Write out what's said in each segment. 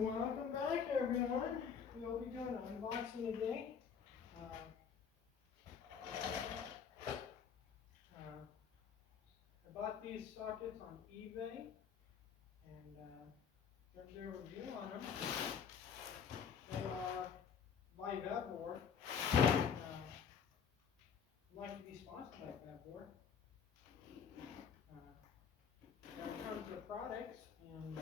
Welcome back, everyone. We'll be doing an unboxing today. I bought these sockets on eBay, and here's their review on them. They are by vevor. I'd like to be sponsored by vevor. There comes the products, and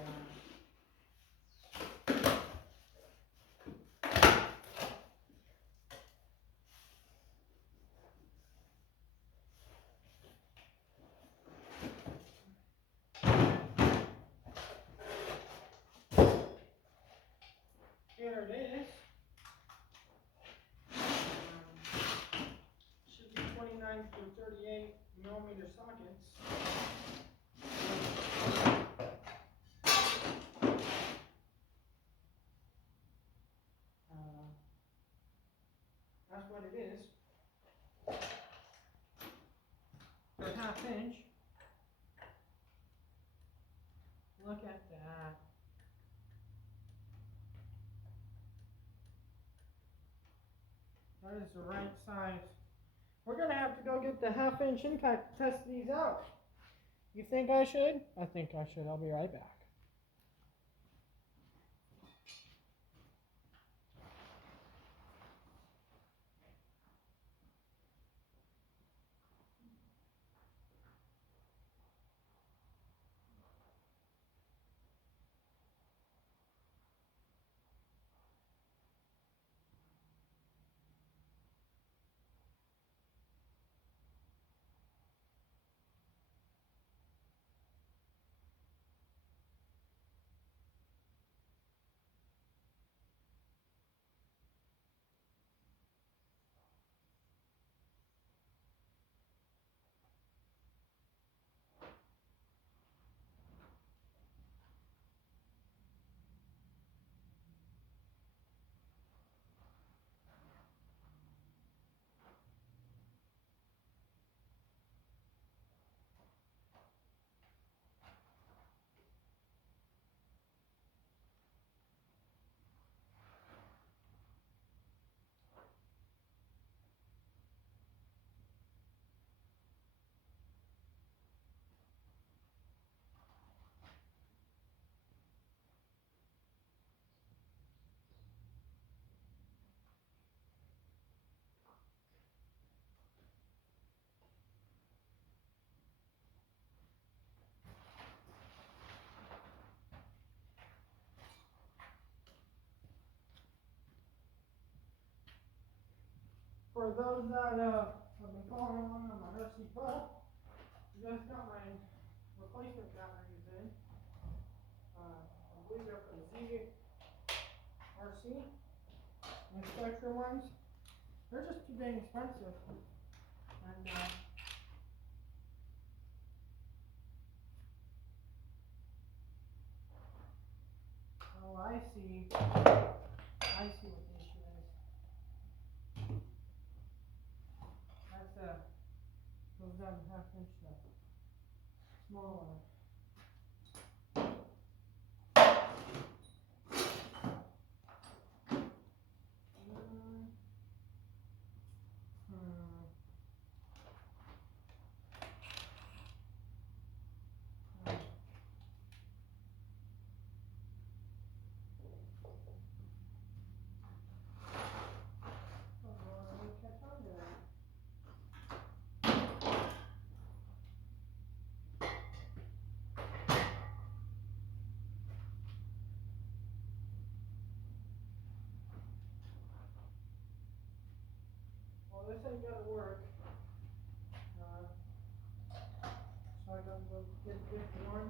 here it is. Should be 29 through 38 millimeter sockets. That's what it is. They're 1/2 inch. Look at that. That is the right size. We're going to have to go get the 1/2 inch impact to test these out. You think I should? I think I should. I'll be right back. For those that have been following along on my N.R.T pup, I just got my replacement batteries in. I believe they're from N.R.T. and Spectra ones. They're just too dang expensive. And oh, I see. I see what the issue is. That's goes down 1/2 inch smaller. Well, this ain't gonna work. So I gotta go get a different one.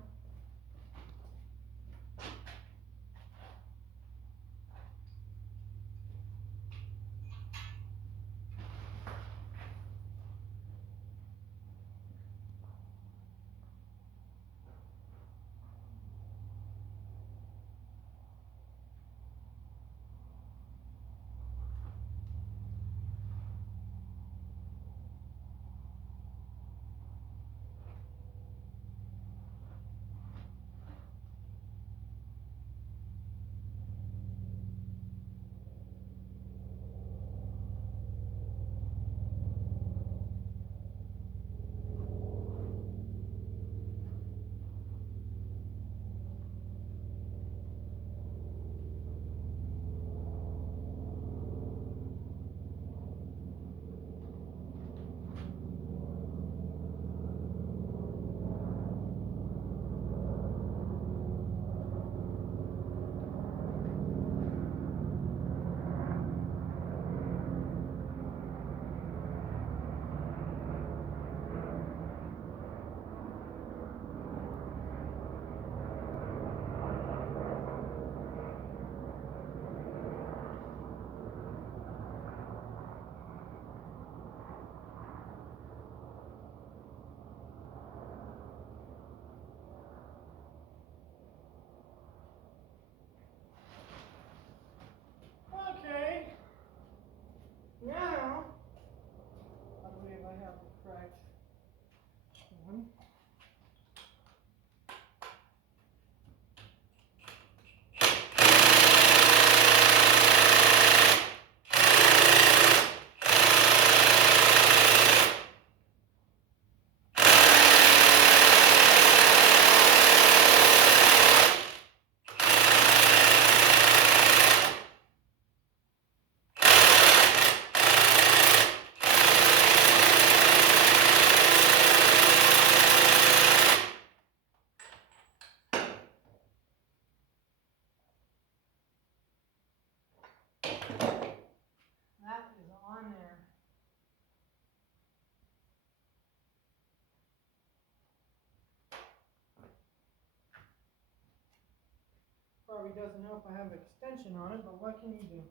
probably doesn't help I have extension on it, but what can you do?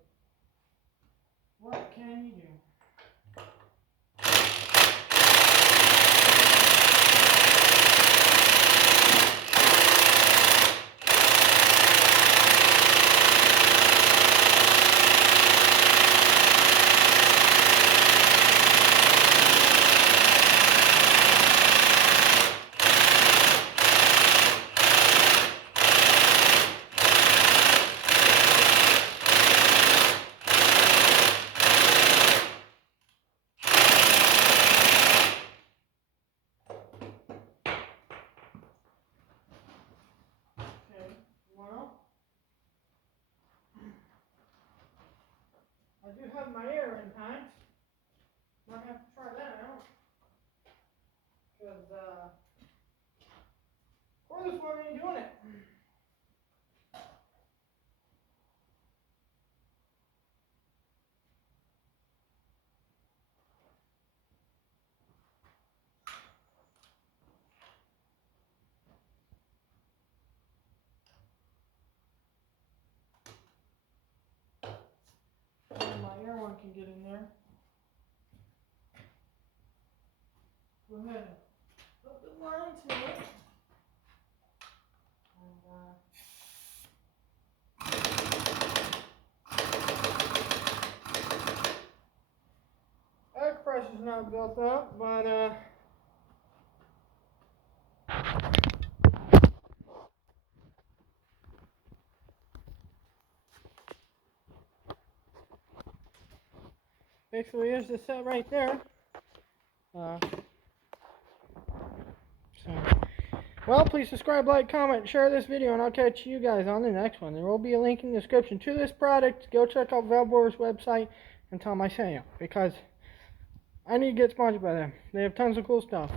What can you do? I do have my air in time. Might have to try that out. Because, cordless one ain't doing it. And my air one can get in there. Go ahead and put the line to it. And air pressure's not built up, but basically there's the set right there. Well, please subscribe, like, comment, share this video, and I'll catch you guys on the next one. There will be a link in the description to this product. Go check out Vevor's website and tell them I sent you, because I need to get sponsored by them. They have tons of cool stuff.